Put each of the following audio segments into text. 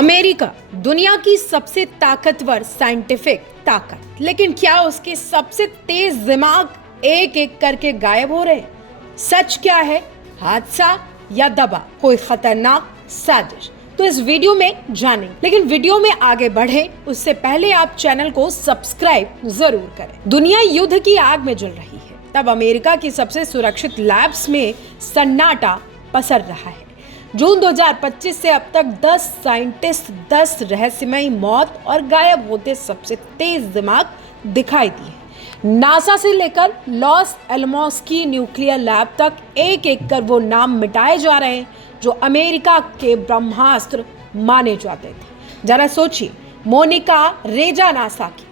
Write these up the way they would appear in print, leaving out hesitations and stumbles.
America दुनिया की सबसे ताकतवर साइंटिफिक ताकत, लेकिन क्या उसके सबसे तेज दिमाग एक एक करके गायब हो रहे हैं? सच क्या है? हादसा या दबा कोई खतरनाक साजिश? तो इस वीडियो में जानेंगे, लेकिन वीडियो में आगे बढ़े उससे पहले आप चैनल को सब्सक्राइब जरूर करें। दुनिया युद्ध की आग में जल रही है, तब अमेरिका की सबसे सुरक्षित लैब्स में सन्नाटा पसर रहा है। जून 2025 से अब तक 10 साइंटिस्ट 10 रहस्यमयी मौत और गायब होते सबसे तेज दिमाग दिखाई दिए। नासा से लेकर लॉस एलमोस की न्यूक्लियर लैब तक एक एक कर वो नाम मिटाए जा रहे हैं जो अमेरिका के ब्रह्मास्त्र माने जाते थे। जरा सोचिए, मोनिका रेजा नासा की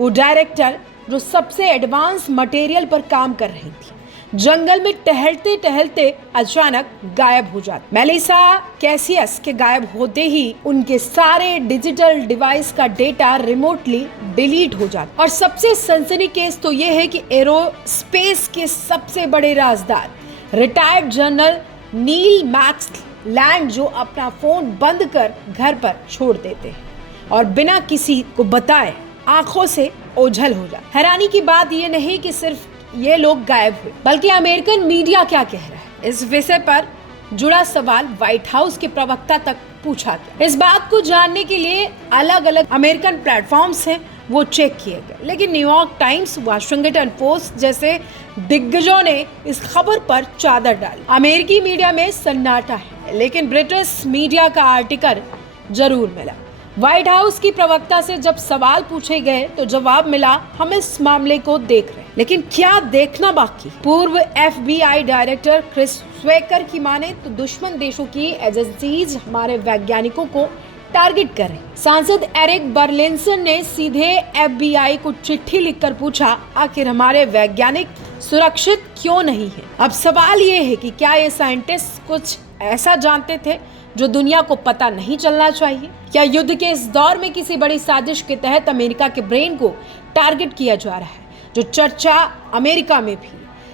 वो डायरेक्टर जो सबसे एडवांस मटेरियल पर काम कर रही थी, जंगल में टहलते टहलते अचानक गायब हो जाती। मेलिसा कैसियस के गायब होते ही उनके सारे डिजिटल डिवाइस का डेटा रिमोटली डिलीट हो जाता। और सबसे सनसनीखेज तो ये है कि एरोस्पेस के सबसे बड़े राजदार रिटायर्ड जनरल नील मैक्सलैंड जो अपना फोन बंद कर घर पर छोड़ देते हैं और बिना किसी को बताए आंखों से ओझल हो जाते। हैरानी की बात यह नहीं कि सिर्फ ये लोग गायब हुए, बल्कि अमेरिकन मीडिया क्या कह रहा है इस विषय पर जुड़ा सवाल व्हाइट हाउस के प्रवक्ता तक पूछा गया। इस बात को जानने के लिए अलग अलग अमेरिकन प्लेटफॉर्म्स हैं वो चेक किए गए, लेकिन न्यूयॉर्क टाइम्स, वाशिंगटन पोस्ट जैसे दिग्गजों ने इस खबर पर चादर डाली। अमेरिकी मीडिया में सन्नाटा है, लेकिन ब्रिटिश मीडिया का आर्टिकल जरूर मिला। व्हाइट हाउस की प्रवक्ता से जब सवाल पूछे गए तो जवाब मिला, हम इस मामले को देख रहे हैं। लेकिन क्या देखना बाकी? पूर्व FBI डायरेक्टर क्रिस स्वेकर की माने तो दुश्मन देशों की एजेंसीज हमारे वैज्ञानिकों को टारगेट कर रही। सांसद एरिक बर्लिंसन ने सीधे FBI को चिट्ठी लिखकर पूछा, आखिर हमारे वैज्ञानिक सुरक्षित क्यों नहीं है? अब सवाल ये है कि क्या ये साइंटिस्ट कुछ ऐसा जानते थे जो दुनिया को पता नहीं चलना चाहिए? क्या युद्ध के इस दौर में किसी बड़ी साजिश के तहत अमेरिका के ब्रेन को टारगेट किया जा रहा है, जो चर्चा अमेरिका में भी?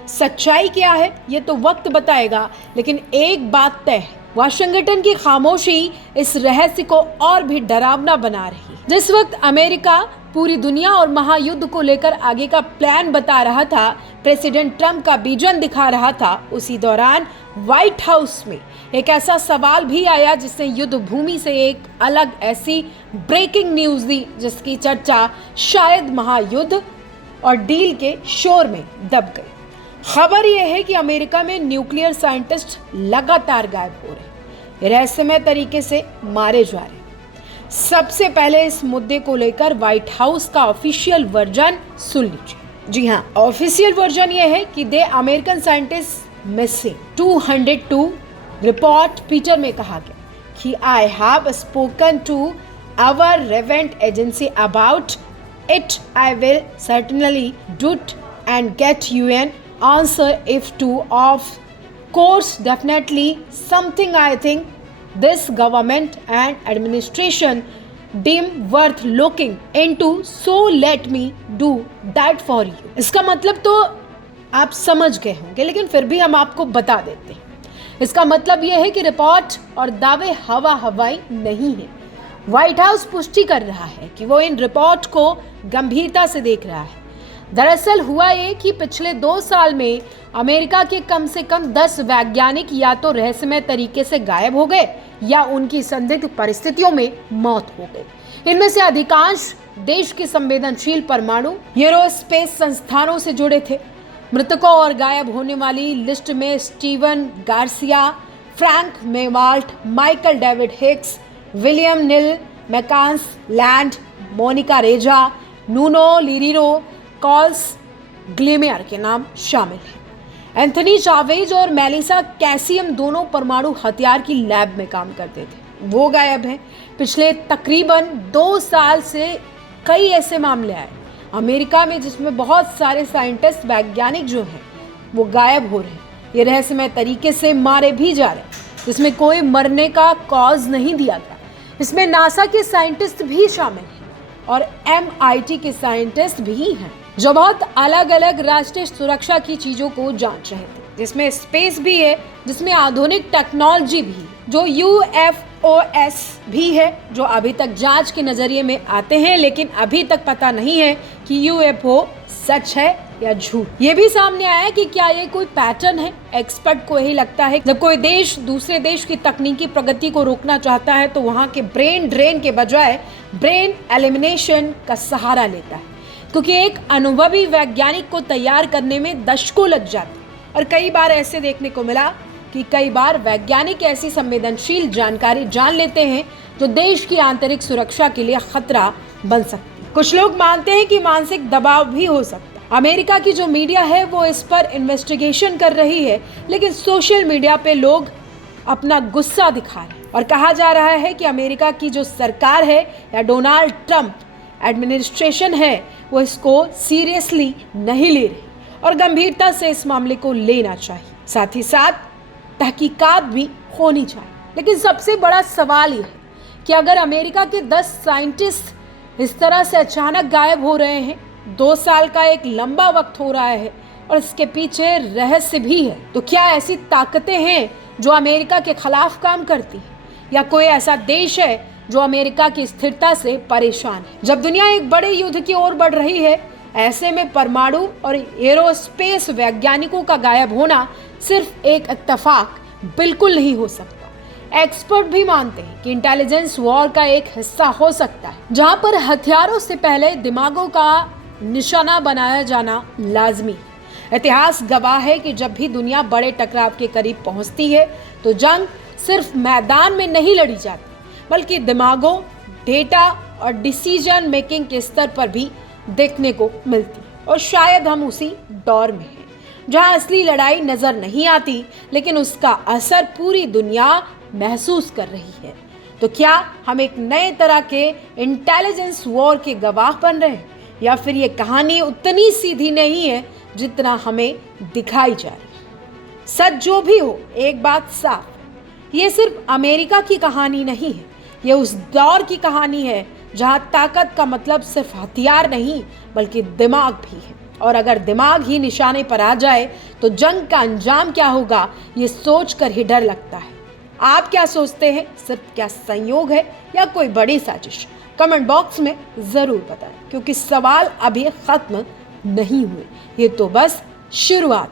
सच्चाई क्या है ये तो वक्त बताएगा, लेकिन एक बात तय है, वाशिंगटन की खामोशी इस रहस्य को और भी डरावना बना रही है। जिस वक्त अमेरिका पूरी दुनिया और महायुद्ध को लेकर आगे का प्लान बता रहा था, प्रेसिडेंट ट्रंप का विजन दिखा रहा था, उसी दौरान व्हाइट हाउस में एक ऐसा सवाल भी आया जिसने युद्ध भूमि से एक अलग ऐसी ब्रेकिंग न्यूज दी जिसकी चर्चा शायद महायुद्ध और डील के शोर में दब गई। खबर यह है कि अमेरिका में न्यूक्लियर साइंटिस्ट लगातार गायब हो रहे, रहस्यमय तरीके से मारे जा रहे। सबसे पहले इस मुद्दे को लेकर व्हाइट हाउस का ऑफिशियल वर्जन सुन लीजिए। जी हाँ, ऑफिशियल वर्जन ये है कि the American scientist missing 202 report Peter में कहा गया कि I have spoken to our relevant agency about it. I will certainly do it and get you an answer if to of course definitely something I think this government and administration deem worth looking into, so let me do that for you। इसका मतलब तो आप समझ गए होंगे, लेकिन फिर भी हम आपको बता देते हैं। इसका मतलब यह है कि रिपोर्ट और दावे हवा हवाई नहीं है। व्हाइट हाउस पुष्टि कर रहा है कि वो इन रिपोर्ट को गंभीरता से देख रहा है। दरअसल हुआ ये कि पिछले 2 साल में अमेरिका के कम से कम 10 वैज्ञानिक या तो रहस्यमय तरीके से गायब हो गए या उनकी संदिग्ध परिस्थितियों में मौत हो गई। इनमें से अधिकांश देश के संवेदनशील परमाणु एरोस्पेस संस्थानों से जुड़े थे। मृतकों और गायब होने वाली लिस्ट में Steven Garcia, Frank Maiwald, Michael David Hicks, William Neil McCausland, Monica Reza, Nuno Loureiro, Carl Grillmair के नाम शामिल हैं। एंथनी चावेज और मेलिसा कैसियम दोनों परमाणु हथियार की लैब में काम करते थे, वो गायब हैं। पिछले तकरीबन 2 साल से कई ऐसे मामले आए अमेरिका में जिसमें बहुत सारे साइंटिस्ट वैज्ञानिक जो हैं वो गायब हो रहे हैं, ये रहस्यमय तरीके से मारे भी जा रहे हैं, जिसमें कोई मरने का कॉज नहीं दिया गया। इसमें नासा के साइंटिस्ट भी शामिल हैं और MIT के साइंटिस्ट भी हैं जो बहुत अलग अलग राष्ट्रीय सुरक्षा की चीजों को जांच रहे थे, जिसमें स्पेस भी है, जिसमें आधुनिक टेक्नोलॉजी भी, जो UFO UFOs भी है जो अभी तक जांच के नजरिए में आते हैं, लेकिन अभी तक पता नहीं है कि UFO सच है या झूठ। ये भी सामने आया है कि क्या ये कोई पैटर्न है। एक्सपर्ट को यही लगता है जब कोई देश दूसरे देश की तकनीकी प्रगति को रोकना चाहता है तो वहां के ब्रेन ड्रेन के बजाय ब्रेन एलिमिनेशन का सहारा लेता है, क्योंकि एक अनुभवी वैज्ञानिक को तैयार करने में दशकों लग जाते। और कई बार ऐसे देखने को मिला कि कई बार वैज्ञानिक ऐसी संवेदनशील जानकारी जान लेते हैं जो देश की आंतरिक सुरक्षा के लिए खतरा बन सकती है। कुछ लोग मानते हैं कि मानसिक दबाव भी हो सकता है। अमेरिका की जो मीडिया है वो इस पर इन्वेस्टिगेशन कर रही है, लेकिन सोशल मीडिया पे लोग अपना गुस्सा दिखा रहे हैं और कहा जा रहा है कि अमेरिका की जो सरकार है या डोनाल्ड ट्रंप एडमिनिस्ट्रेशन है वो इसको सीरियसली नहीं ले रही और गंभीरता से इस मामले को लेना चाहिए। साथ ही साथ तहकीकात भी होनी चाहिए। लेकिन सबसे बड़ा सवाल ये है कि अगर अमेरिका के 10 साइंटिस्ट इस तरह से अचानक गायब हो रहे हैं, 2 साल का एक लंबा वक्त हो रहा है और इसके पीछे रहस्य भी है, तो क्या ऐसी ताकतें हैं जो अमेरिका के खिलाफ काम करती हैं, या कोई ऐसा देश है जो अमेरिका की स्थिरता से परेशान है? जब दुनिया एक बड़े युद्ध की ओर बढ़ रही है, ऐसे में परमाणु और एरोस्पेस वैज्ञानिकों का गायब होना सिर्फ एक इत्तेफाक बिल्कुल नहीं हो सकता। एक्सपर्ट भी मानते हैं कि इंटेलिजेंस वॉर का एक हिस्सा हो सकता है, जहां पर हथियारों से पहले दिमागों का निशाना बनाया जाना लाजमी है। इतिहास गवाह है कि जब भी दुनिया बड़े टकराव के करीब पहुंचती है तो जंग सिर्फ मैदान में नहीं लड़ी जाती, बल्कि दिमागों, डेटा और डिसीजन मेकिंग के स्तर पर भी देखने को मिलती है। और शायद हम उसी दौर में हैं जहां असली लड़ाई नजर नहीं आती, लेकिन उसका असर पूरी दुनिया महसूस कर रही है। तो क्या हम एक नए तरह के इंटेलिजेंस वॉर के गवाह बन रहे हैं, या फिर ये कहानी उतनी सीधी नहीं है जितना हमें दिखाई जा रही है? सच जो भी हो, एक बात साफ, ये सिर्फ अमेरिका की कहानी नहीं है, ये उस दौर की कहानी है जहां ताकत का मतलब सिर्फ हथियार नहीं बल्कि दिमाग भी है। और अगर दिमाग ही निशाने पर आ जाए तो जंग का अंजाम क्या होगा, ये सोचकर ही डर लगता है। आप क्या सोचते हैं? सिर्फ क्या संयोग है या कोई बड़ी साजिश? कमेंट बॉक्स में जरूर बताएं, क्योंकि सवाल अभी खत्म नहीं हुए, ये तो बस शुरुआत।